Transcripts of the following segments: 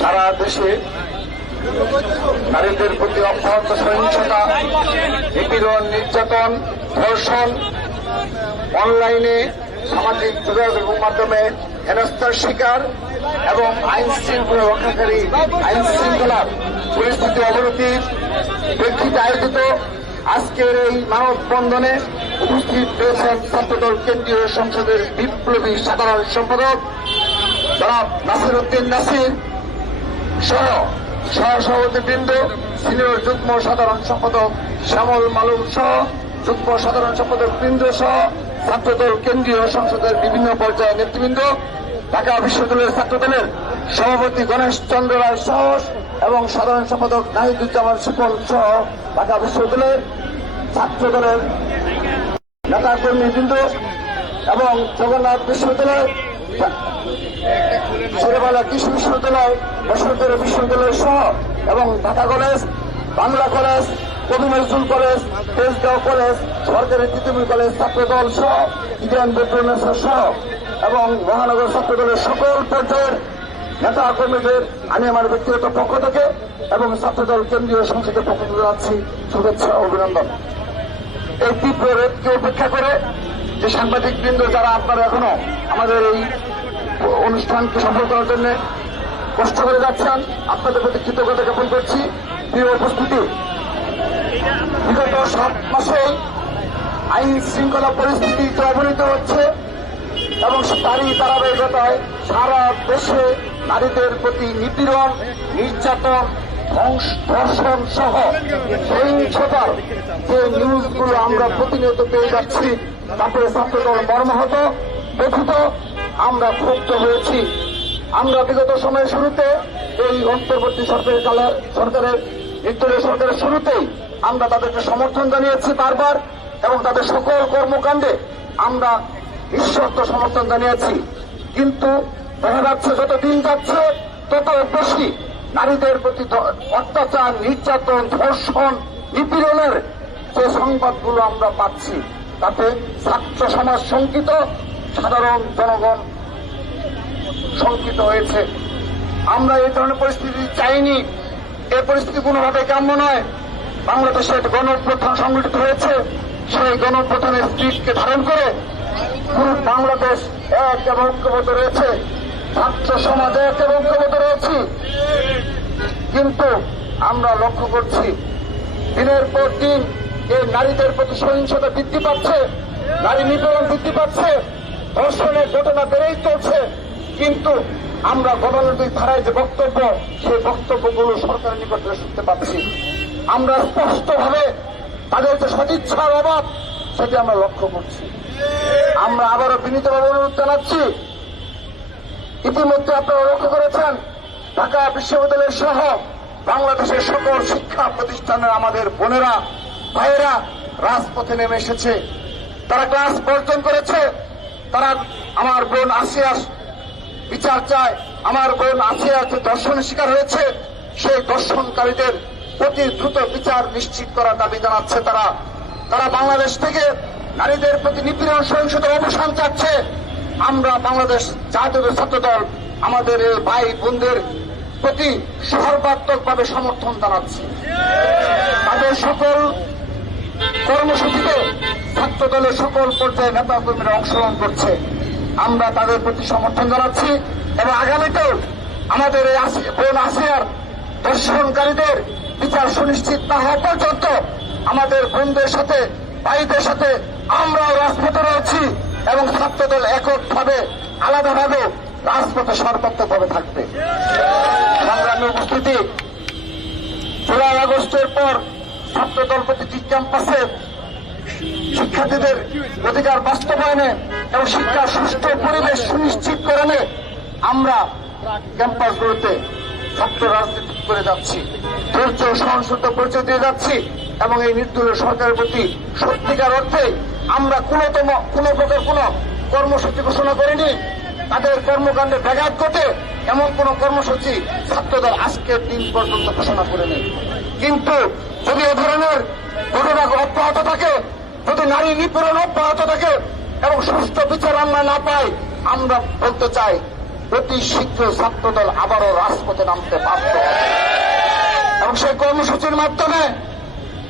সারা দেশে নারীদের প্রতি অব্যাহত সহিংসতা, নিপীড়ন, নির্যাতন, ধর্ষণ, অনলাইনে সামাজিক যোগাযোগের মাধ্যমে হেনস্থার শিকার এবং আইন শৃঙ্খলা রক্ষাকারী আইন শৃঙ্খলার পরিস্থিতি অবনতির প্রেক্ষিতে আয়োজিত আজকের এই মানববন্ধনে উপস্থিত রয়েছেন ছাত্রদল কেন্দ্রীয় সংসদের বিপ্লবী সাধারণ সম্পাদক জনাব নাসির উদ্দিন নাসির সহ সহসভাপতিবৃন্দ, সিনিয়র যুগ্ম সাধারণ সম্পাদক শ্যামল মালুম সহ, যুগ্ম সাধারণ সম্পাদক বৃন্দ সহ, ছাত্রদল কেন্দ্রীয় সংসদের বিভিন্ন পর্যায়ের নেতৃবৃন্দ, ঢাকা বিশ্ববিদ্যালয়ের ছাত্রদলের সভাপতি গণেশ চন্দ্র রায় সহস এবং সাধারণ সম্পাদক নাহিদুজ্জামান সুপল সহ ঢাকা বিশ্ববিদ্যালয়ের ছাত্রদলের নেতা কর্মীবৃন্দ এবং জগন্নাথ বিশ্ববিদ্যালয় ছেলেবেলা কৃষি বিশ্ববিদ্যালয় বসন্তর বিশ্ববিদ্যালয় সহ এবং ঢাকা কলেজ, বাংলা কলেজ কবি নজরুল কলেজ, তেজগাঁও কলেজ, সরকারি তৃতীয় কলেজ ছাত্রদল সহ ইন্ডিয়ান বেট্রোনেসর সহ এবং মহানগর ছাত্রদলের সকল পর্যায়ের নেতা কর্মীদের আমি আমার ব্যক্তিগত পক্ষ থেকে এবং ছাত্রদল কেন্দ্রীয় সংসদের পক্ষ থেকে জানাচ্ছি শুভেচ্ছা অভিনন্দন। এই তীব্র রেটকে উপেক্ষা করে যে সাংবাদিক বৃন্দ যারা আপনারা এখনও আমাদের এই অনুষ্ঠানকে সফল করার জন্য কষ্ট করে যাচ্ছেন, আপনাদের প্রতি কৃতজ্ঞতা জ্ঞাপন করছি। প্রিয় উপস্থিতি, বিগত সাত মাসে আইন শৃঙ্খলা পরিস্থিতি তো অবনীত হচ্ছে এবং তারই ধারাবাহিকতায় সারা দেশে নারীদের প্রতি নিপীড়ন, নির্যাতন ধ্বংস- ধর্ষণ সহ সহিংসতার যে নিউজগুলো আমরা প্রতিনিয়ত পেয়ে যাচ্ছি, তাতে ছাত্রদল মর্মাহত। ব্যথিত আমরা ক্ষুব্ধ হয়েছি। আমরা বিগত সময়ের শুরুতে এই অন্তর্বর্তী সরকারের কালে- সরকারের, নির্দলীয় সরকারের শুরুতেই আমরা তাদেরকে সমর্থন জানিয়েছি বারবার, এবং তাদের সকল কর্মকাণ্ডে আমরা নিঃশর্ত সমর্থন জানিয়েছি। কিন্তু দেখা যাচ্ছে, যত দিন যাচ্ছে, তত বেশি নারীদের প্রতি অত্যাচার, নির্যাতন, ধর্ষণ, নিপীড়নের যে সংবাদগুলো আমরা পাচ্ছি, তাতে ছাত্র সমাজ শঙ্কিত, সাধারণ জনগণ শঙ্কিত হয়েছে। আমরা এই ধরনের পরিস্থিতি চাইনি। এই পরিস্থিতি কোনোভাবে কাম্য নয়। বাংলাদেশে একটা গণপ্রথান সংগঠিত হয়েছে। সেই গণপ্রথানের স্পিডকে ধারণ করে পুরো বাংলাদেশ এক এবং ঐক্যবদ্ধ রয়েছে। ছাত্র সমাজ এক এবং ঐক্যবদ্ধ রয়েছে। কিন্তু আমরা লক্ষ্য করছি, দিনের পর দিন এই নারীদের প্রতি সহিংসতা বৃদ্ধি পাচ্ছে, নারী নিপীড়ন বৃদ্ধি পাচ্ছে, ধর্ষণের ঘটনা বেড়েই চলছে। কিন্তু আমরা গণনৈতিক ধারায় যে বক্তব্য, সেই বক্তব্যগুলো সরকারের নিকট শুনতে পাচ্ছি। আমরা স্পষ্টভাবে তাদের যে সদিচ্ছার অভাব, সেটি আমরা লক্ষ্য করছি। আমরা আবারও বিনীতভাবে অনুরোধ জানাচ্ছি, ইতিমধ্যে আপনারা লক্ষ্য করেছেন ঢাকা বিশ্ববিদ্যালয় সহ বাংলাদেশের সকল শিক্ষা প্রতিষ্ঠানের আমাদের বোনেরা, ভাইয়েরা রাজপথে নেমে এসেছে। তারা ক্লাস বর্জন করেছে। তারা আমার বোন আসিয়া বিচার চায়। আমার বোন আসিয়া যে দর্শনের শিকার হয়েছে, সেই দর্শনকারীদের প্রতি দ্রুত বিচার নিশ্চিত করার দাবি জানাচ্ছে তারা। তারা বাংলাদেশ থেকে নারীদের প্রতি নিপীড়ন, সহিংসতার অবসান চাচ্ছে। আমরা বাংলাদেশ জাতীয় ছাত্র দল আমাদের ভাই বোনদের প্রতি সর্বাত্মকভাবে সমর্থন জানাচ্ছি। তাদের সকল কর্মসূচিতে ছাত্র দলের সকল পর্যায়ে নেতা কর্মীরা অংশগ্রহণ করছে। আমরা তাদের প্রতি সমর্থন জানাচ্ছি এবং আগামীতেও আমাদের এই বোন আসিয়ার দর্শনকারীদের বিচার সুনিশ্চিত না হওয়া পর্যন্ত আমাদের বোনদের সাথে, ভাইদের সাথে আমরাও রাজপথে রয়েছি এবং ছাত্রদল এককভাবে, আলাদাভাবে রাজপথে সর্বাত্মকভাবে থাকবে। সংগ্রামী উপস্থিতি জুলাই আগস্টের পর ছাত্রদল প্রতিটি ক্যাম্পাসে শিক্ষার্থীদের অধিকার বাস্তবায়নে এবং শিক্ষার সুষ্ঠু পরিবেশ সুনিশ্চিত করণে আমরা ক্যাম্পাসগুলোতে ছাত্র রাজনীতি করে যাচ্ছি। ধৈর্য সহনশীলత পরিচয় দিয়ে যাচ্ছি এবং এই নির্দলীয় সরকারের প্রতি সত্যিকার অর্থে আমরা কোনতম, কোন প্রকার কোন কর্মসূচি ঘোষণা করিনি। তাদের কর্মকাণ্ডে ব্যাঘাত ঘটে, এমন কোন কর্মসূচি ছাত্রদল আজকের দিন পর্যন্ত ঘোষণা করেনি কিন্তু যদি এ ধরনের ঘটনা অব্যাহত থাকে, যদি নারী নিপীড়ন অব্যাহত থাকে এবং সুষ্ঠু বিচার আমরা না পাই, আমরা বলতে চাই, অতি শীঘ্র ছাত্রদল আবারও রাজপথে নামতে বাধ্য এবং সেই কর্মসূচির মাধ্যমে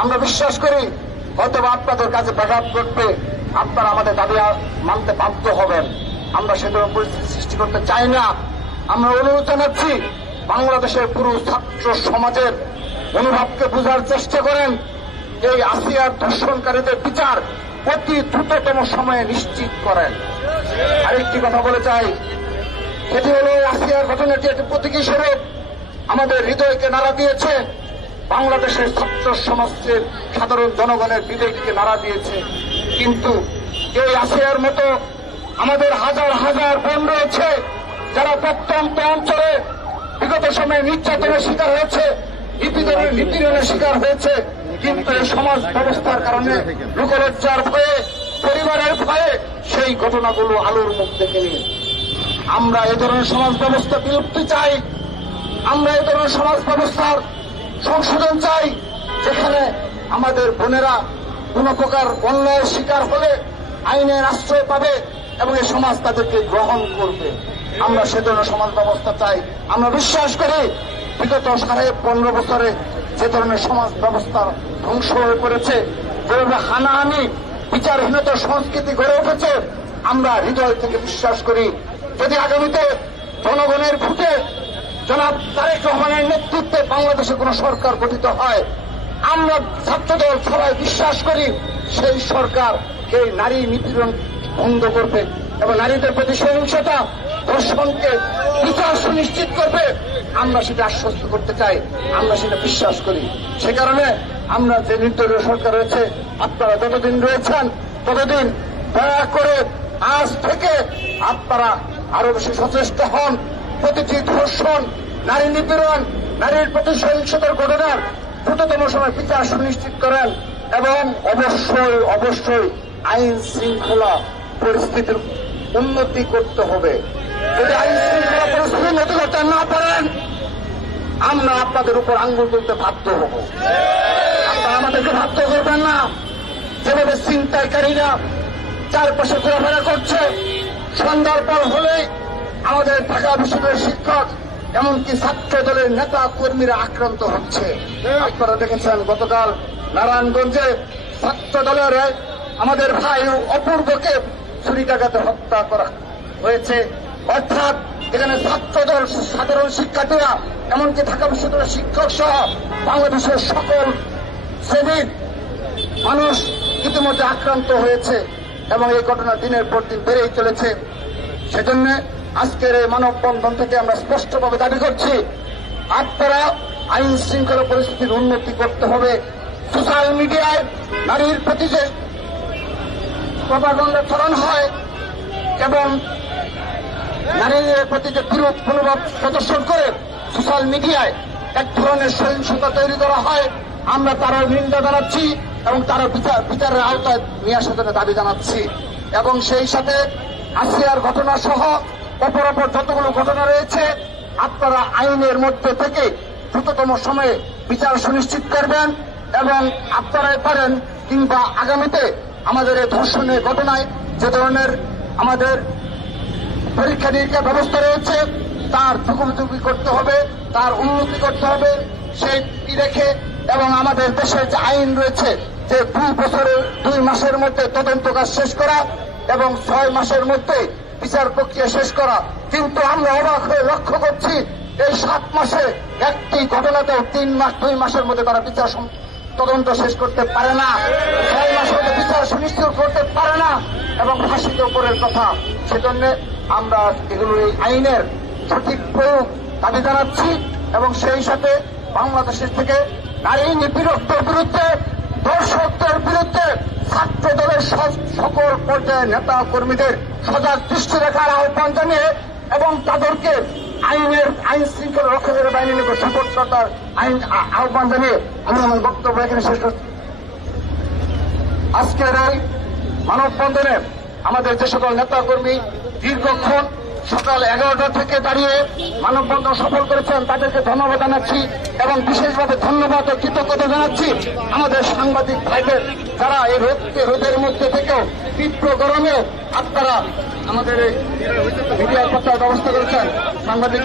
আমরা বিশ্বাস করি হয়তো আপনাদের কাছে ব্যাঘাত ঘটবে, আপনারা আমাদের দাবি মানতে বাধ্য হবেন। আমরা সে ধরনের পরিস্থিতি সৃষ্টি করতে চাই না। আমরা অনুরোধ জানাচ্ছি, বাংলাদেশের পুরো ছাত্র সমাজের মনোভাবকে বোঝার চেষ্টা করেন। এই আসিয়ার ধর্ষণকারীদের বিচার অতি দ্রুততম সময়ে নিশ্চিত করেন। আরেকটি কথা বলে চাই, সেটি হল এই আসিয়ার ঘটনাটি একটি প্রতীকী স্বরূপ। আমাদের হৃদয়কে নাড়া দিয়েছে। বাংলাদেশের ছাত্র সমাজের সাধারণ জনগণের বিবেককে নাড়া দিয়েছে। কিন্তু এই আসিয়ার মতো আমাদের হাজার হাজার বোন রয়েছে যারা প্রত্যন্ত অঞ্চলে বিগত সময়ে নির্যাতনের শিকার হয়েছে, নিপীড়নের নিপীড়নের শিকার হয়েছে। কিন্তু এই সমাজ ব্যবস্থার কারণে লোকলজ্জার ভয়ে, পরিবারের ভয়ে সেই ঘটনাগুলো আলোর মুখ দেখেনি আমরা এ ধরনের সমাজ ব্যবস্থা বিলুপ্তি চাই। আমরা এ ধরনের সমাজ ব্যবস্থার সংশোধন চাই, যেখানে আমাদের বোনেরা কোন প্রকার অন্যায়ের শিকার হলে আইনের আশ্রয় পাবে। এবং এই সমাজ তাদেরকে গ্রহণ করবে। আমরা সে ধরনের সমাজ ব্যবস্থা চাই। আমরা বিশ্বাস করি, বিগত সাড়ে পনেরো বছরে যে ধরনের সমাজ ব্যবস্থা ধ্বংস হয়ে পড়েছে, যেভাবে হানাহানি, বিচারহীনতার সংস্কৃতি গড়ে উঠেছে, আমরা হৃদয় থেকে বিশ্বাস করি, যদি আগামীতে জনগণের ভোটে জনাব তারেক রহমানের নেতৃত্বে বাংলাদেশে কোন সরকার গঠিত হয়, আমরা ছাত্রদল সবাই বিশ্বাস করি, সেই সরকার এই নারী নিপীড়ন বন্ধ করবে এবং নারীদের প্রতি সহিংসতা ধর্ষণকে বিচার সুনিশ্চিত করবে, আমরা সেটা আশ্বস্ত করতে চাই, আমরা সেটা বিশ্বাস করি। সে কারণে আমরা যে নির্দলীয় সরকার রয়েছে, আপনারা যতদিন রয়েছেন, ততদিন দয়া করে আজ থেকে আপনারা আরও বেশি সচেষ্ট হন। প্রতিটি ধর্ষণ, নারী নিপীড়ন, নারীর প্রতি সহিংসতার ঘটনার দ্রুততম সময় বিচার সুনিশ্চিত করেন এবং অবশ্যই অবশ্যই আইন শৃঙ্খলা পরিস্থিতির উন্নতি করতে হবে। যদি আইন শৃঙ্খলা পরিস্থিতি উন্নতি করতে না পারেন, আমরা আপনাদের উপর আঙ্গুল তুলতে বাধ্য হব। আপনারা আমাদেরকে বাধ্য করবেন না। যেভাবে চিন্তাকারীরা চারপাশে ঘোরাফেরা করছে, সন্ধ্যার পর হলেই আমাদের ঢাকা বিশ্ববিদ্যালয়ের শিক্ষক এমনকি ছাত্র দলের নেতা কর্মীরা আক্রান্ত হচ্ছে। আপনারা দেখেছেন গতকাল নারায়ণগঞ্জে ছাত্র দলের আমাদের ভাই অপূর্বকে ছুরিকাঘাতে হত্যা করা হয়েছে। অর্থাৎ এখানে ছাত্রদল, সাধারণ শিক্ষার্থীরা, এমনকি ঢাকা বিশ্ববিদ্যালয়ের শিক্ষক সহ বাংলাদেশের সকল শ্রেণির মানুষ ইতিমধ্যে আক্রান্ত হয়েছে এবং এই ঘটনা দিনের পর দিন বেড়েই চলেছে। সেজন্য আজকের এই মানববন্ধন থেকে আমরা স্পষ্টভাবে দাবি করছি, আপনারা আইন শৃঙ্খলা পরিস্থিতির উন্নতি করতে হবে। সোশ্যাল মিডিয়ায় নারীর প্রতি যে প্রপাগণ্ডা ছড়ানো হয় এবং নারীদের প্রতি যে বিরোধ মনোভাব প্রদর্শন করে সোশ্যাল মিডিয়ায় এক ধরনের সহিংসতা তৈরি করা হয়, আমরা তার নিন্দা জানাচ্ছি এবং তার বিচার, বিচারের আওতায় নিয়ে আসার দাবি জানাচ্ছি। এবং সেই সাথে আসিয়ার ঘটনা সহ অপর অপর যতগুলো ঘটনা রয়েছে, আপনারা আইনের মধ্যে থেকে দ্রুততম সময়ে বিচার সুনিশ্চিত করবেন এবং আপনারাই পারেন কিংবা আগামীতে আমাদের এই ধর্ষণের ঘটনায় যে ধরনের আমাদের পরীক্ষা নিরীক্ষা ব্যবস্থা রয়েছে, তার চুকুমচুকি করতে হবে, তার উন্নতি করতে হবে, সেই রেখে এবং আমাদের দেশের যে আইন রয়েছে, যে দুই বছরের, দুই মাসের মধ্যে তদন্ত কাজ শেষ করা এবং ছয় মাসের মধ্যে বিচার প্রক্রিয়া শেষ করা। কিন্তু আমরা অবাক হয়ে লক্ষ্য করছি, এই সাত মাসে একটি ঘটনাতেও তিন মাস, দুই মাসের মধ্যে তারা বিচার তদন্ত শেষ করতে পারে না। ছয় মধ্যে বিচার সুনিশ্চিত করতে পারে না এবং ফাঁসিতে উপরের কথা। সেজন্য আমরা এগুলো এই আইনের সঠিক প্রয়োগ দাবি জানাচ্ছি এবং সেই সাথে বাংলাদেশের থেকে নারী নিপীড়কদের বিরুদ্ধে, দর্শকদের বিরুদ্ধে ছাত্র দলের সকল পর্যায়ের নেতা কর্মীদের সজাগ দৃষ্টি রাখার আহ্বান জানিয়ে এবং তাদেরকে আইনের আইন শৃঙ্খলা রক্ষকের বাহিনীর নিকট সতর্কতার আইন আহ্বান জানিয়ে আমি আমার বক্তব্য এখানে শেষ করছি। আজকের এই মানববন্ধনে আমাদের যে সকল নেতাকর্মী দীর্ঘক্ষণ সকাল এগারোটা থেকে দাঁড়িয়ে মানববন্ধন সফল করেছেন, তাদেরকে ধন্যবাদ জানাচ্ছি এবং বিশেষভাবে ধন্যবাদ ও কৃতজ্ঞতা জানাচ্ছি আমাদের সাংবাদিক ভাইদের, যারা এই রোদকে রোদের মধ্যে থেকেও তীব্র গরমে আপনারা আমাদের এই মিডিয়ার পত্র ব্যবস্থা করেছেন। সাংবাদিক